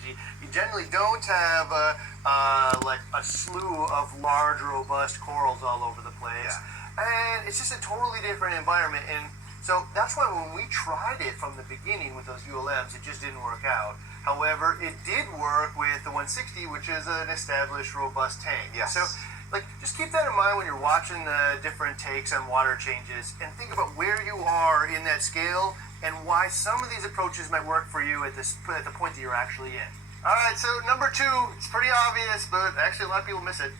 algae, you generally don't have like a slew of large, robust corals all over the place. Yeah. And it's just a totally different environment. And so that's why when we tried it from the beginning with those ULMs, it just didn't work out. However, it did work with the 160, which is an established, robust tank. Yes. So, like, just keep that in mind when you're watching the different takes on water changes, and think about where you are in that scale and why some of these approaches might work for you at the point that you're actually in. All right, so number 2, it's pretty obvious, but actually a lot of people miss it.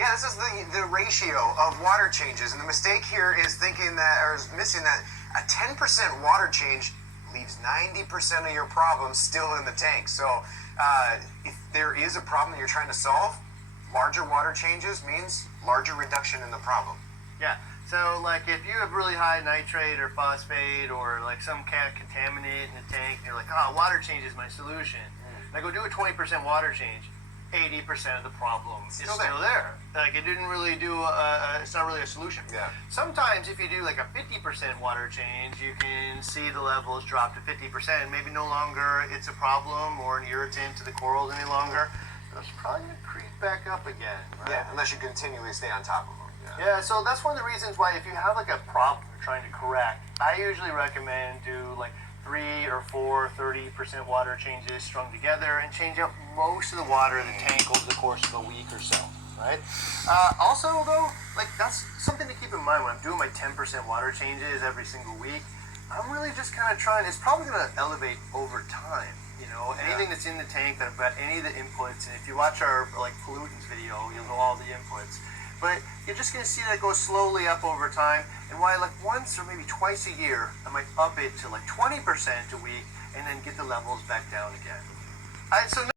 Yeah, this is the ratio of water changes, and the mistake here is thinking that, or is missing that a 10% water change leaves 90% of your problems still in the tank. So if there is a problem that you're trying to solve, larger water changes means larger reduction in the problem. Yeah, so like if you have really high nitrate or phosphate or like some kind of contaminant in the tank, and you're like, oh, water change is my solution. And I go do a 20% water change, 80% of the problem is still there. Like it didn't really do, it's not really a solution. Yeah. Sometimes if you do like a 50% water change, you can see the levels drop to 50%. Maybe no longer it's a problem or an irritant to the corals any longer. It's probably going to creep back up again, right? Yeah, unless you continually stay on top of them. Yeah, so that's one of the reasons why if you have like a problem you're trying to correct, I usually recommend do like 3 or 4 30% water changes strung together and change out most of the water in the tank over the course of a week or so, right? Also though, like that's something to keep in mind when I'm doing my 10% water changes every single week. I'm really just kind of trying, it's probably going to elevate over time. You know, anything that's in the tank that about any of the inputs, and if you watch our like pollutants video, you'll know all the inputs. But you're just going to see that go slowly up over time, and why like once or maybe twice a year, I might up it to like 20% a week, and then get the levels back down again. All right, so